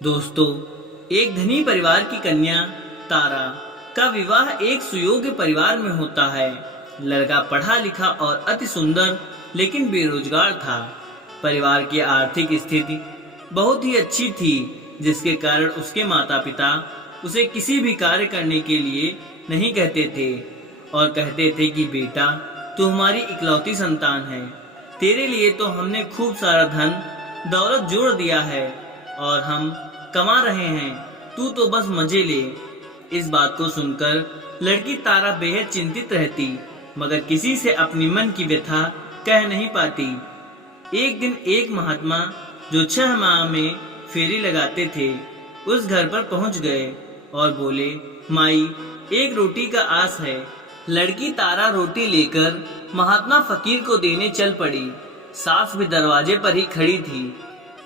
दोस्तों, एक धनी परिवार की कन्या तारा का विवाह एक सुयोग्य परिवार में होता है। लड़का पढ़ा लिखा और अति सुंदर लेकिन बेरोजगार था। परिवार की आर्थिक स्थिति बहुत ही अच्छी थी, जिसके कारण उसके माता पिता उसे किसी भी कार्य करने के लिए नहीं कहते थे और कहते थे कि बेटा, तू हमारी इकलौती संतान है। तेरे लिए तो हमने खूब सारा धन दौलत जोड़ दिया है और हम कमा रहे हैं, तू तो बस मजे ले। इस बात को सुनकर लड़की तारा बेहद चिंतित रहती, मगर किसी से अपनी मन की व्यथा कह नहीं पाती। एक दिन एक महात्मा जो 6 माह में फेरी लगाते थे, उस घर पर पहुंच गए और बोले, माई, एक रोटी का आस है। लड़की तारा रोटी लेकर महात्मा फकीर को देने चल पड़ी। सास भी दरवाजे पर ही खड़ी थी।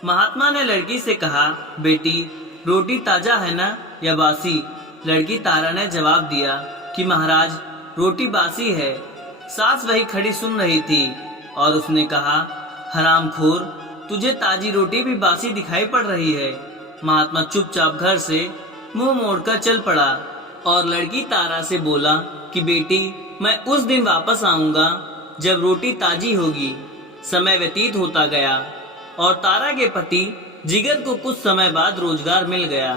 महात्मा ने लड़की से कहा, बेटी, रोटी ताजा है ना या बासी? लड़की तारा ने जवाब दिया कि महाराज, रोटी बासी है। सास वही खड़ी सुन रही थी और उसने कहा, हरामखोर, तुझे ताजी रोटी भी बासी दिखाई पड़ रही है। महात्मा चुपचाप घर से मुंह मोड़कर चल पड़ा और लड़की तारा से बोला कि बेटी, मैं उस दिन वापस आऊंगा जब रोटी ताजी होगी। समय व्यतीत होता गया और तारा के पति जिगर को कुछ समय बाद रोजगार मिल गया।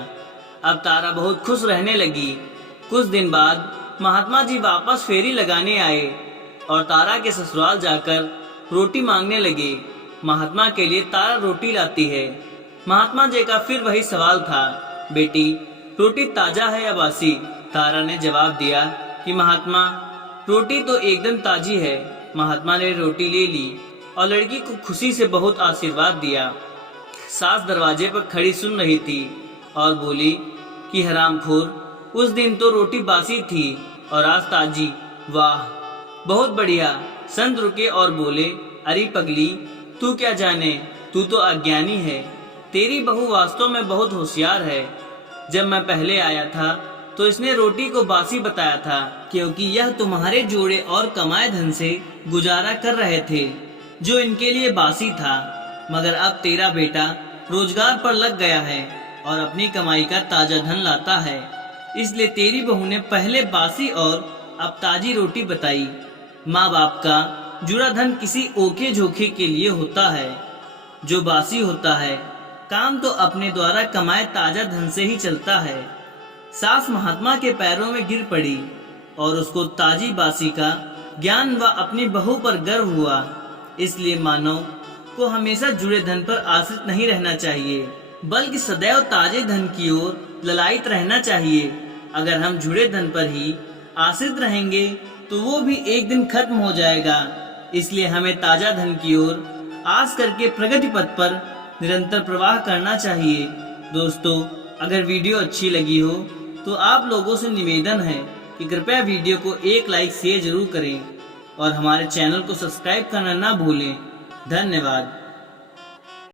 अब तारा बहुत खुश रहने लगी। कुछ दिन बाद महात्मा जी वापस फेरी लगाने आए और तारा के ससुराल जाकर रोटी मांगने लगे। महात्मा के लिए तारा रोटी लाती है। महात्मा जी का फिर वही सवाल था, बेटी, रोटी ताजा है या बासी? तारा ने जवाब दिया कि महात्मा, रोटी तो एकदम ताजी है। महात्मा ने रोटी ले ली और लड़की को खुशी से बहुत आशीर्वाद दिया। सास दरवाजे पर खड़ी सुन रही थी और बोली कि हरामखोर, उस दिन तो रोटी बासी थी और आज ताजी। वाह, बहुत बढ़िया। संत रुके और बोले, अरे पगली, तू क्या जाने, तू तो अज्ञानी है। तेरी बहू वास्तव में बहुत होशियार है। जब मैं पहले आया था तो इसने रोटी को बासी बताया था, क्योंकि यह तुम्हारे जोड़े और कमाए धन से गुजारा कर रहे थे, जो इनके लिए बासी था। मगर अब तेरा बेटा रोजगार पर लग गया है और अपनी कमाई का ताजा धन लाता है, इसलिए तेरी बहू ने पहले बासी और अब ताजी रोटी बताई। माँ बाप का जुड़ा धन किसी ओखे झोंके के लिए होता है। जो बासी होता है, काम तो अपने द्वारा कमाए ताजा धन से ही चलता है। सास महात्मा के पैरों में गिर पड़ी और उसको ताजी बासी का ज्ञान व अपनी बहू पर गर्व हुआ। इसलिए मानव को हमेशा जुड़े धन पर आश्रित नहीं रहना चाहिए, बल्कि सदैव ताजे धन की ओर ललायित रहना चाहिए। अगर हम जुड़े धन पर ही आश्रित रहेंगे तो वो भी एक दिन खत्म हो जाएगा। इसलिए हमें ताजा धन की ओर आस करके प्रगति पथ पर निरंतर प्रवाह करना चाहिए। दोस्तों, अगर वीडियो अच्छी लगी हो तो आप लोगों से निवेदन है कि कृपया वीडियो को एक लाइक शेयर जरूर करें और हमारे चैनल को सब्सक्राइब करना ना भूलें। धन्यवाद।